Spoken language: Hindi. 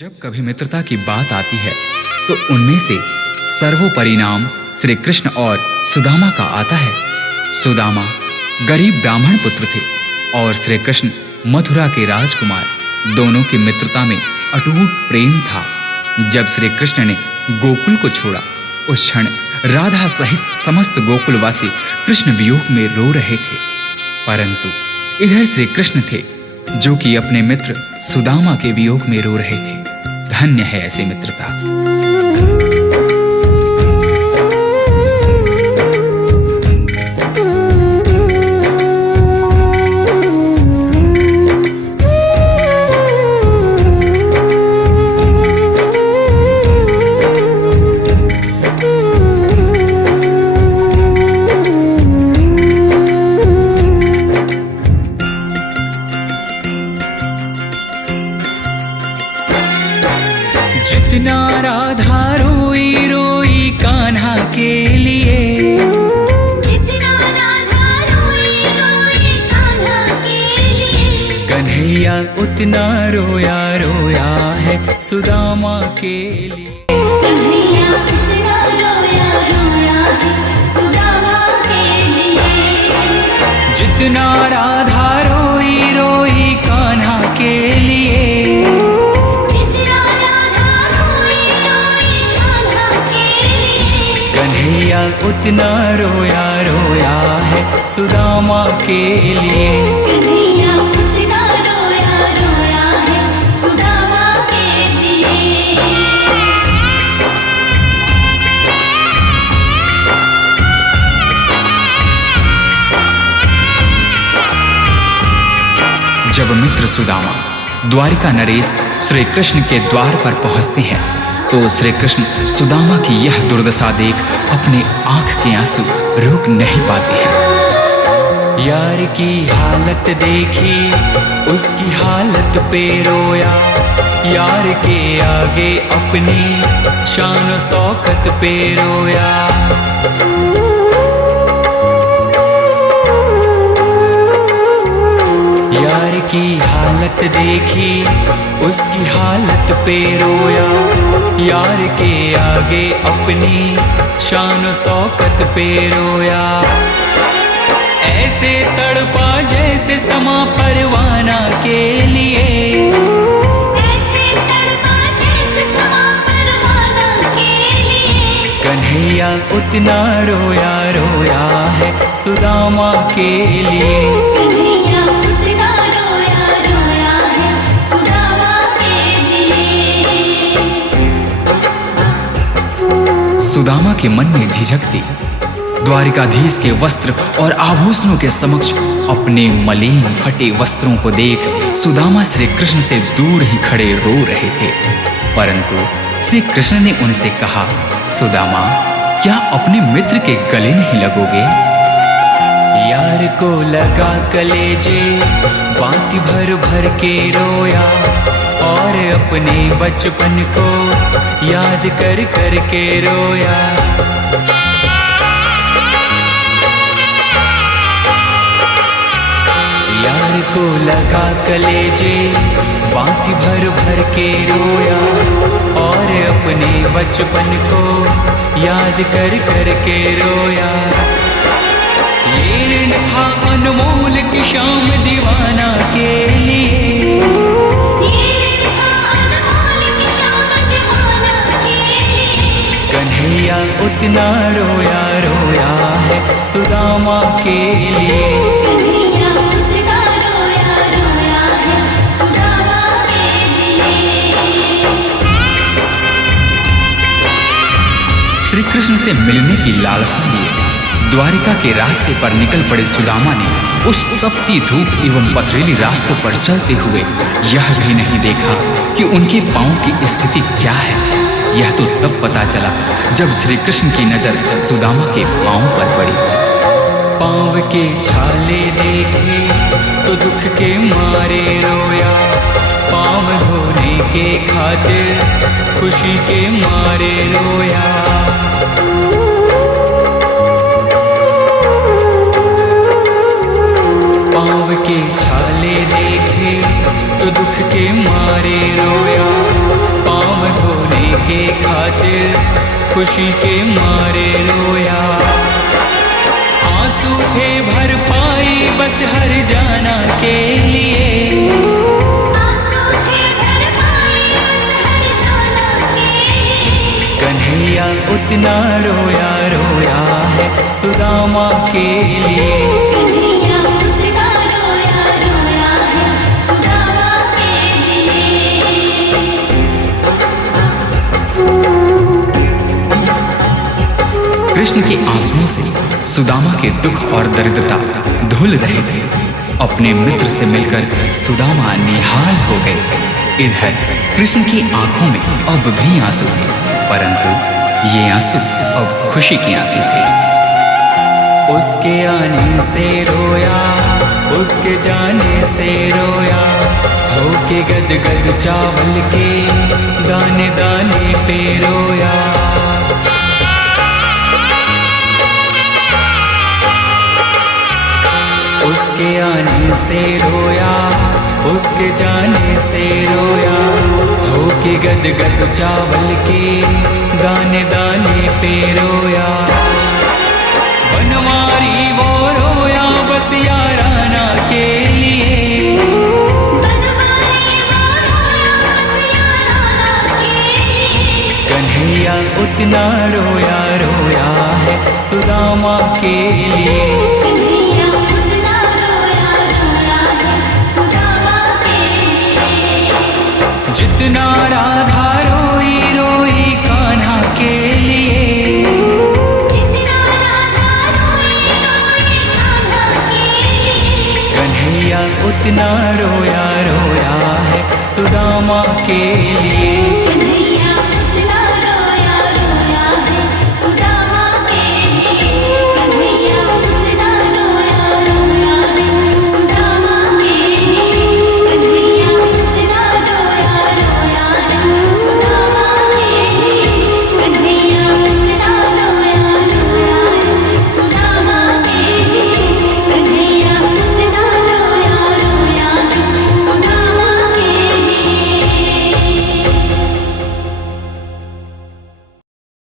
जब कभी मित्रता की बात आती है तो उनमें से सर्वोपरि नाम श्री कृष्ण और सुदामा का आता है। सुदामा गरीब ब्राह्मण पुत्र थे और श्री कृष्ण मथुरा के राजकुमार। दोनों की मित्रता में अटूट प्रेम था। जब श्री कृष्ण ने गोकुल को छोड़ा, उस क्षण राधा सहित समस्त गोकुलवासी कृष्ण वियोग में रो रहे थे। परंतु इधर श्री कृष्ण थे जो कि अपने मित्र सुदामा के वियोग में रो रहे थे। धन्य है ऐसी मित्रता। जितना राधा रोई रोई कान्हा के लिए, जितना राधा रोई रोई कान्हा के लिए, कन्हैया उतना रोया रोया है सुदामा के लिए। कन्हैया उतना रोया रोया है सुदामा के लिए। जितना राधा रोई रोई कान्हा के लिए, कन्हैया उतना रोया रोया है सुदामा के लिए। कन्हैया उतना रोया रोया है सुदामा के लिए। जब मित्र सुदामा द्वारिका नरेश श्री कृष्ण के द्वार पर पहुंचते हैं तो श्री कृष्ण सुदामा की यह दुर्दशा देख अपने आंख के आंसू रोक नहीं पाते हैं। यार की हालत देखी, उसकी हालत पे रोया। यार के आगे अपनी शान शौकत पे रोया। यार की हालत देखी, उसकी हालत पे रोया। यार के आगे अपनी शान शौकत पे रोया। ऐसे तड़पा जैसे समा परवाना के लिए, ऐसे तड़पा जैसे समा परवाना के लिए। कन्हैया उतना रोया रोया है सुदामा के लिए। कन्हैया उतना रोया रोया है सुदामा के लिए। सुदामा के मन में झिझक थी। द्वारिकाधीश के वस्त्र और आभूषणों के समक्ष अपने मलिन फटे वस्त्रों को देख सुदामा श्री कृष्ण से दूर ही खड़े रो रहे थे। परंतु श्री कृष्ण ने उनसे कहा, सुदामा, क्या अपने मित्र के गले नहीं लगोगे? यार को लगा कलेजे, बाती भर भर के रोया और अपने बचपन को याद कर कर के रोया। यार को लगा कलेजे, बाती भर भर के रोया और अपने बचपन को याद कर कर के रोया। ये ऋण था अनमोल की शाम दीवाना के लिए। ये ऋण था अनमोल की शाम दीवाना के लिए। कन्हैया उतना रोया रोया है सुदामा के लिए। कन्हैया उतना रोया रोया है सुदामा के लिए। श्री कृष्ण से मिलने की लालसा लिए द्वारिका के रास्ते पर निकल पड़े सुदामा ने उस तपती धूप एवं पथरीली रास्तों पर चलते हुए यह भी नहीं देखा कि उनके पांव की स्थिति क्या है। यह तो तब पता चला जब श्री कृष्ण की नजर सुदामा के पांव पर पड़ी। पांव के छाले देखे तो दुख के मारे रोया। पांव धोने के खातिर खुशी के मारे रोया। पांव के छाले देखे तो दुख के मारे रोया। के खातिर खुशी के मारे रोया। आंसू थे भर पाई बस हर जाना के लिए, आंसू थे भर पाई बस हर जाना के लिए। कन्हैया उतना रोया रोया है सुदामा के लिए। कन्हैया उतना रोया रोया है सुदामा के लिए। कृष्ण के आंसुओं से सुदामा के दुख और दरिद्रता धुल रहे थे। अपने मित्र से मिलकर सुदामा निहाल हो गए। इधर कृष्ण की आंखों में अब भी आंसू थे, परंतु ये आंसू अब खुशी के आंसू थे। उसके आने से रोया, उसके जाने से रोया, होके गद गद चावल के दाने दाने पे रोया। उसके आने से रोया, उसके जाने से रोया, होके गद गद चावल के दाने दाने पे रोया। बनवारी वो रोया बस याराना के लिए, बनवारी वो रोया बस याराना के लिए। कन्हैया उतना रोया रोया है सुदामा के लिए। कन्हैया उतना रोया रोया है सुदामा के लिए। जितना